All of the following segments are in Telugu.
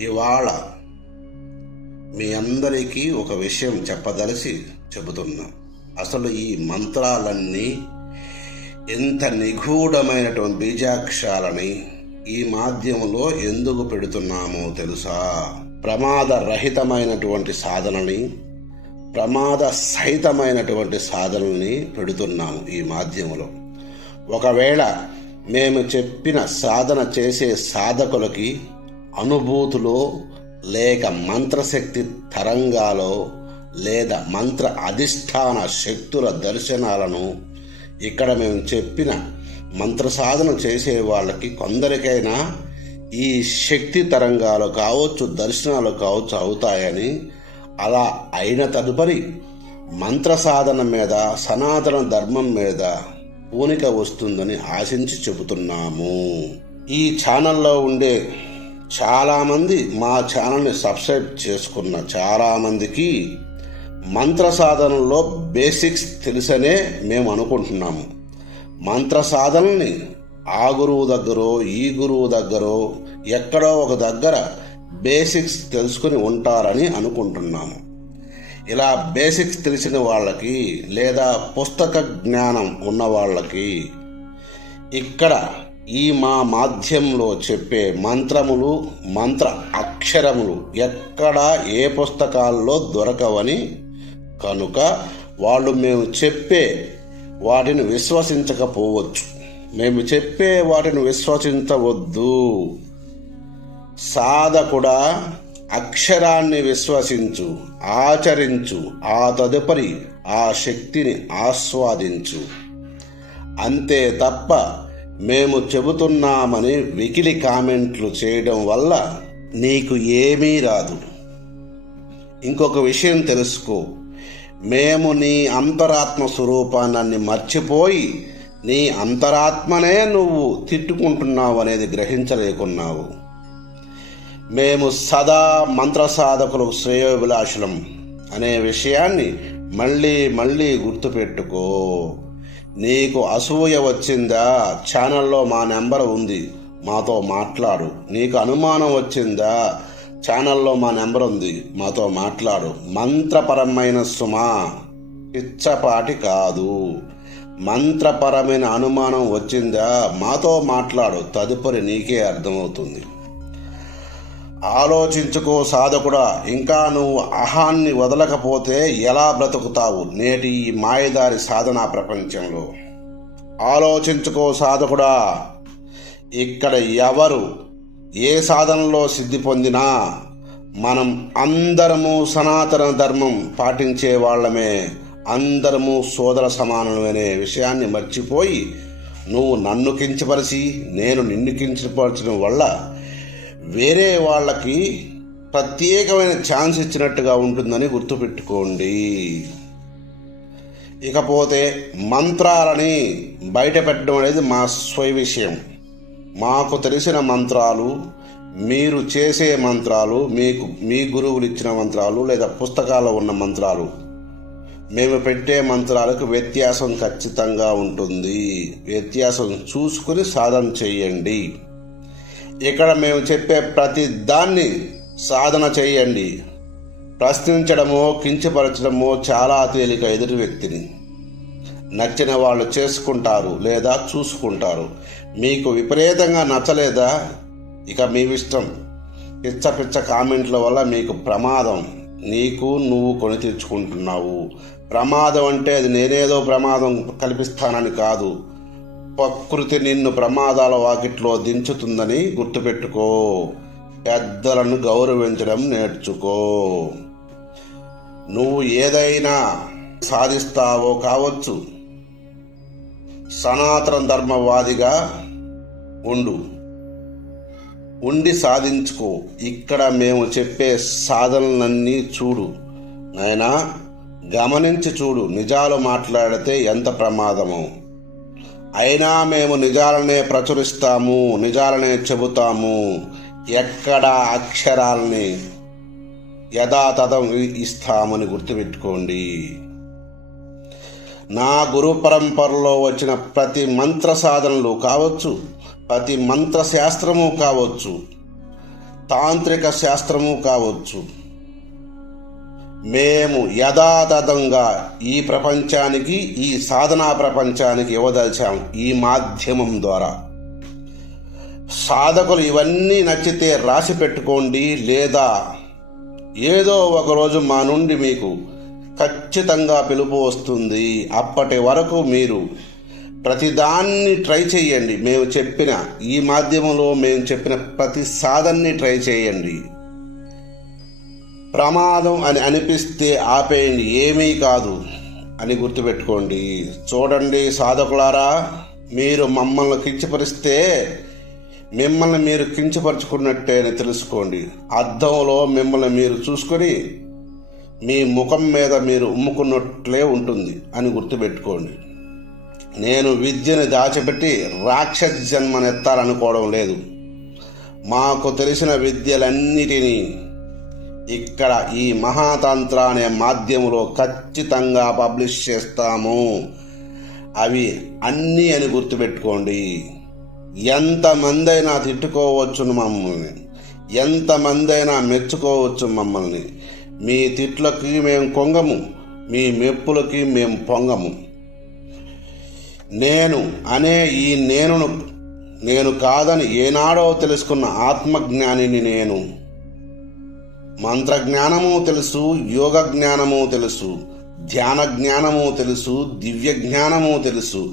ఇవాళ మీ అందరికీ ఒక విషయం చెప్పదలిసి చెబుతున్నా. అసలు ఈ మంత్రాలన్నీ ఎంత నిగూఢమైనటువంటి బీజాక్షరాలని ఈ మాధ్యమంలో ఎందుకు పెడుతున్నామో తెలుసా? ప్రమాద రహితమైనటువంటి సాధనని ప్రమాద సహితమైనటువంటి సాధనల్ని పెడుతున్నాము ఈ మాధ్యమంలో. ఒకవేళ మేము చెప్పిన సాధన చేసే సాధకులకి అనుభూతులో లేక మంత్రశక్తి తరంగాలో లేదా మంత్ర అధిష్టాన శక్తుల దర్శనాలను ఇక్కడ మేము చెప్పిన మంత్ర సాధన చేసే వాళ్ళకి కొందరికైనా ఈ శక్తి తరంగాలు కావచ్చు దర్శనాలు కావచ్చు అవుతాయని అలా అయిన తదుపరి మంత్ర సాధన మీద సనాతన ధర్మం మీద పూనిక వస్తుందని ఆశించి చెబుతున్నాము. ఈ ఛానల్లో ఉండే చాలామంది మా ఛానల్ని సబ్స్క్రైబ్ చేసుకున్న చాలామందికి మంత్ర సాధనలో బేసిక్స్ తెలుసనే మేము అనుకుంటున్నాము. మంత్ర సాధనని ఆ గురువు దగ్గరో ఈ గురువు దగ్గరో ఎక్కడో ఒక దగ్గర బేసిక్స్ తెలుసుకుని ఉంటారని అనుకుంటున్నాము. ఇలా బేసిక్స్ తెలిసిన వాళ్ళకి లేదా పుస్తక జ్ఞానం ఉన్న వాళ్ళకి ఇక్కడ ఈ మా మాధ్యంలో చెప్పే మంత్రములు మంత్ర అక్షరములు ఎక్కడ ఏ పుస్తకాల్లో దొరకవని కనుక వాళ్ళు మేము చెప్పే వాటిని విశ్వసించకపోవచ్చు. మేము చెప్పే వాటిని విశ్వసించవద్దు. సాధకుడా అక్షరాన్ని విశ్వసించు ఆచరించు ఆ తదుపరి ఆ శక్తిని ఆస్వాదించు. అంతే తప్ప మేము చెబుతున్నామని వికిలి కామెంట్లు చేయడం వల్ల నీకు ఏమీ రాదు. ఇంకొక విషయం తెలుసుకో. మేము నీ అంతరాత్మ స్వరూపాన్ని మర్చిపోయి నీ అంతరాత్మనే నువ్వు తిట్టుకుంటున్నావు అనేది గ్రహించలేకున్నావు. మేము సదా మంత్ర సాధకులు శ్రేయోభిలాషులం అనే విషయాన్ని మళ్ళీ మళ్ళీ గుర్తుపెట్టుకో. నీకు అసూయ వచ్చిందా? ఛానల్లో మా నెంబర్ ఉంది. మాతో మాట్లాడు. నీకు అనుమానం వచ్చిందా? ఛానల్లో మా నెంబర్ ఉంది. మాతో మాట్లాడు. మంత్రపరమైన సుమా. పిచ్చపాటి కాదు. మంత్రపరమైన అనుమానం వచ్చిందా? మాతో మాట్లాడు. తదుపరి నీకే అర్థమవుతుంది. ఆలోచించుకో సాధకుడా ఇంకా నువ్వు అహాన్ని వదలకపోతే ఎలా బ్రతుకుతావు? నేటి ఈ మాయదారి సాధనా ప్రపంచంలో. ఆలోచించుకో సాధకుడా ఇక్కడ ఎవరు ఏ సాధనలో సిద్ధి పొందినా మనం అందరము సనాతన ధర్మం పాటించే వాళ్ళమే అందరము సోదర సమానమనే విషయాన్ని మర్చిపోయి నువ్వు నన్ను కించపరిచి నేను నిన్ను కించపరచడం వల్ల వేరే వాళ్ళకి ప్రత్యేకమైన ఛాన్స్ ఇచ్చినట్టుగా ఉంటుందని గుర్తుపెట్టుకోండి. ఇకపోతే మంత్రాలని బయట పెట్టడం అనేది మా స్వయ విషయం. మాకు తెలిసిన మంత్రాలు మీరు చేసే మంత్రాలు మీకు మీ గురువులు ఇచ్చిన మంత్రాలు లేదా పుస్తకాల్లో ఉన్న మంత్రాలు. మేము పెట్టే మంత్రాలకు వ్యత్యాసం ఖచ్చితంగా ఉంటుంది. వ్యత్యాసం చూసుకుని సాధన చేయండి. ఇక్కడ మేము చెప్పే ప్రతి దాన్ని సాధన చేయండి. ప్రశ్నించడమో కించపరచడమో చాలా తేలిక ఎదుటి వ్యక్తిని. నచ్చిన వాళ్ళు చేసుకుంటారు లేదా చూసుకుంటారు. మీకు విపరీతంగా నచ్చలేదా? ఇక మీ ఇష్టం. పిచ్చ పిచ్చ కామెంట్ల వల్ల మీకు ప్రమాదం. నీకు నువ్వు కొని తెచ్చుకుంటున్నావు ప్రమాదం అంటే అది నేనేదో ప్రమాదం కల్పిస్తానని కాదు. ప్రకృతి నిన్ను ప్రమాదాల వాకిట్లో దించుతుందని గుర్తుపెట్టుకో. పెద్దలను గౌరవించడం నేర్చుకో. నువ్వు ఏదైనా సాధిస్తావో కావచ్చు. సనాతన ధర్మవాదిగా ఉండు. ఉండి సాధించుకో. ఇక్కడ మేము చెప్పే సాధనలన్నీ చూడు. నాయనా గమనించి చూడు. నిజాలు మాట్లాడితే ఎంత ప్రమాదమో. అయినా మేము నిజాలనే ప్రచురిస్తాము నిజాలనే చెబుతాము. ఎక్కడ అక్షరాలని యథాతథం ఇస్తామని గుర్తుపెట్టుకోండి. నా గురు పరంపరలో వచ్చిన ప్రతి మంత్ర సాధనలు కావచ్చు ప్రతి మంత్ర శాస్త్రము కావచ్చు తాంత్రిక శాస్త్రము కావచ్చు మేము యథాతథంగా ఈ ప్రపంచానికి ఈ సాధనా ప్రపంచానికి ఇవ్వదలిచాము ఈ మాధ్యమం ద్వారా. సాధకులు ఇవన్నీ నచ్చితే రాసి పెట్టుకోండి లేదా ఏదో ఒకరోజు మా నుండి మీకు ఖచ్చితంగా పిలుపు వస్తుంది. అప్పటి వరకు మీరు ప్రతిదాన్ని ట్రై చేయండి. మేము చెప్పిన ఈ మాధ్యమంలో మేము చెప్పిన ప్రతి సాధనని ట్రై చేయండి. ప్రమాదం అని అనిపిస్తే ఆపేయండి ఏమీ కాదు అని గుర్తుపెట్టుకోండి. చూడండి సాధకులారా మీరు మమ్మల్ని కించపరిస్తే మిమ్మల్ని మీరు కించపరుచుకున్నట్టే అని తెలుసుకోండి. అద్దంలో మిమ్మల్ని మీరు చూసుకొని మీ ముఖం మీద మీరు ఉమ్ముకున్నట్లే ఉంటుంది అని గుర్తుపెట్టుకోండి. నేను విద్యను దాచిపెట్టి రాక్షస జన్మనెత్తాలనుకోవడం లేదు. మాకు తెలిసిన విద్యలన్నిటినీ ఇక్కడ ఈ మహాతంత్ర అనే మాధ్యమంలో ఖచ్చితంగా పబ్లిష్ చేస్తాము. అవి అన్నీ అని గుర్తుపెట్టుకోండి. ఎంతమంది అయినా తిట్టుకోవచ్చును మమ్మల్ని. ఎంతమంది అయినా మెచ్చుకోవచ్చు మమ్మల్ని. మీ తిట్లకి మేము కొంగము. మీ మెప్పులకి మేము పొంగము. నేను అనే ఈ నేనును నేను కాదని ఏనాడో తెలుసుకున్న ఆత్మజ్ఞానిని నేను. మంత్రజ్ఞానము తెలుసు యోగ జ్ఞానము తెలుసు ధ్యాన జ్ఞానము తెలుసు దివ్య జ్ఞానము తెలుసు.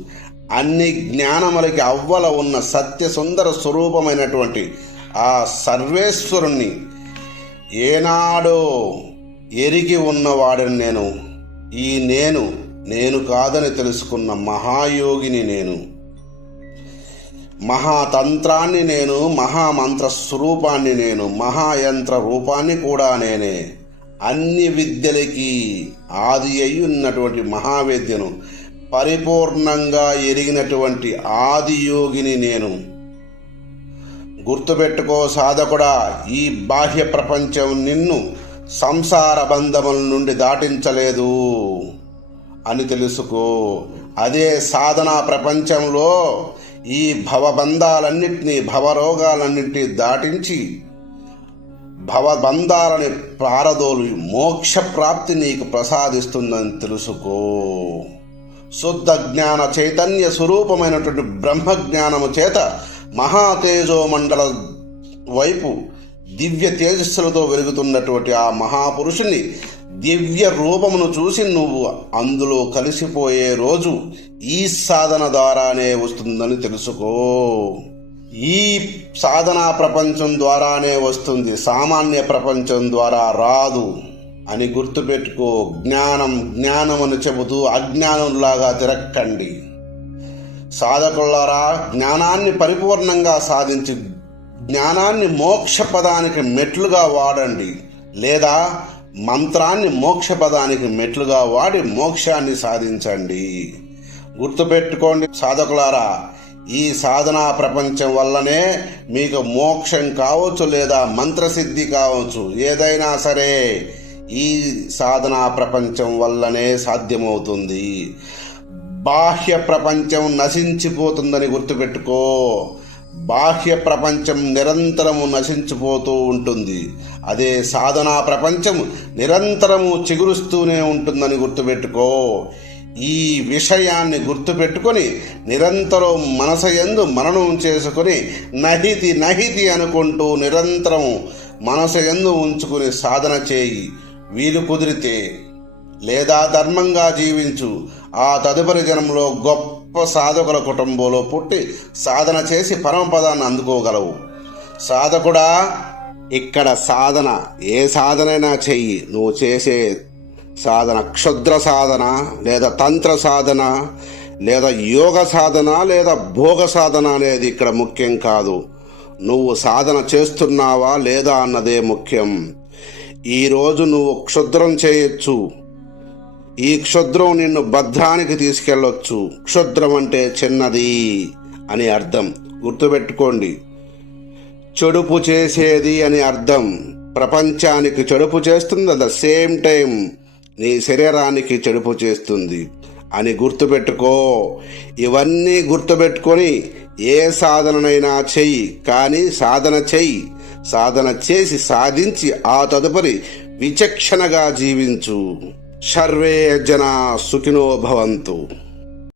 అన్ని జ్ఞానములకి అవ్వల ఉన్న సత్య సుందర స్వరూపమైనటువంటి ఆ సర్వేశ్వరుణ్ణి ఏనాడో ఎరిగి ఉన్నవాడని నేను. ఈ నేను నేను కాదని తెలుసుకున్న మహాయోగిని నేను. మహాతంత్రాన్ని నేను మహామంత్ర స్వరూపాన్ని నేను మహాయంత్ర రూపాన్ని కూడా నేనే. అన్ని విద్యలకి ఆది అయి ఉన్నటువంటి మహావిద్యను పరిపూర్ణంగా ఎరిగినటువంటి ఆదియోగిని నేను. గుర్తుపెట్టుకో సాధకుడా ఈ బాహ్య ప్రపంచం నిన్ను సంసార బంధముల నుండి దాటించలేదు. అని తెలుసుకో. అదే సాధనా ప్రపంచంలో ఈ భవబంధాలన్నింటినీ భవరోగాలన్నింటినీ దాటించి భవబంధాలని ప్రారదోలు మోక్ష ప్రాప్తి నీకు ప్రసాదిస్తుందని తెలుసుకో. శుద్ధ జ్ఞాన చైతన్య స్వరూపమైనటువంటి బ్రహ్మ జ్ఞానము చేత మహాతేజోమండల వైపు దివ్య తేజస్సులతో వెలుగుతున్నటువంటి ఆ మహాపురుషుని దివ్య రూపమును చూసి నువ్వు అందులో కలిసిపోయే రోజు ఈ సాధన ద్వారానే వస్తుందని తెలుసుకో. ఈ సాధనా ప్రపంచం ద్వారానే వస్తుంది సామాన్య ప్రపంచం ద్వారా రాదు అని గుర్తుపెట్టుకో. జ్ఞానం జ్ఞానం అని చెబుతూ అజ్ఞానంలాగా తిరక్కండి. సాధకులారా జ్ఞానాన్ని పరిపూర్ణంగా సాధించి జ్ఞానాన్ని మోక్ష పదానికి మెట్లుగా వాడండి. లేదా మంత్రాన్ని మోక్షపదానికి మెట్లుగా వాడి మోక్షాన్ని సాధించండి. గుర్తుపెట్టుకోండి సాధకులారా ఈ సాధనా ప్రపంచం వల్లనే మీకు మోక్షం కావచ్చు లేదా మంత్రసిద్ధి కావచ్చు. ఏదైనా సరే ఈ సాధనా ప్రపంచం వల్లనే సాధ్యమవుతుంది. బాహ్య ప్రపంచం నశించిపోతుందని గుర్తుపెట్టుకో. బాహ్య ప్రపంచం నిరంతరము నశించిపోతూ ఉంటుంది. అదే సాధనా ప్రపంచం నిరంతరము చిగురుస్తూనే ఉంటుందని గుర్తుపెట్టుకో. ఈ విషయాన్ని గుర్తుపెట్టుకొని నిరంతరం మనసయందు మననం చేసుకొని నహితి నహితి అనుకుంటూ నిరంతరం మనసయందు ఉంచుకుని సాధన చేయి. వీలు కుదిరితే లేదా ధర్మంగా జీవించు. ఆ తదుపరి జనంలో గొప్ప సాధకుల కుటుంబంలో పుట్టి సాధన చేసి పరమపదాన్ని అందుకోగలవు. సాధకుడా ఇక్కడ సాధన ఏ సాధనైనా చెయ్యి. నువ్వు చేసే సాధన క్షుద్ర సాధన లేదా తంత్ర సాధన లేదా యోగ సాధన లేదా భోగ సాధన అనేది ఇక్కడ ముఖ్యం కాదు. నువ్వు సాధన చేస్తున్నావా లేదా అన్నదే ముఖ్యం. ఈరోజు నువ్వు క్షుద్రం చేయొచ్చు. ఈ క్షుద్రం నిన్ను భద్రానికి తీసుకెళ్ళొచ్చు. క్షుద్రం అంటే చిన్నది అని అర్థం. గుర్తుపెట్టుకోండి. చెడుపు చేసేది అని అర్థం. ప్రపంచానికి చెడుపు చేస్తుంది అట్ ద సేమ్ టైం నీ శరీరానికి చెడుపు చేస్తుంది అని గుర్తుపెట్టుకో. ఇవన్నీ గుర్తుపెట్టుకొని ఏ సాధననైనా చెయ్యి కానీ సాధన చెయ్యి సాధన చేసి సాధించి ఆ తదుపరి విచక్షణగా జీవించు. সর্বে জনা সুখিনো ভবন্তু।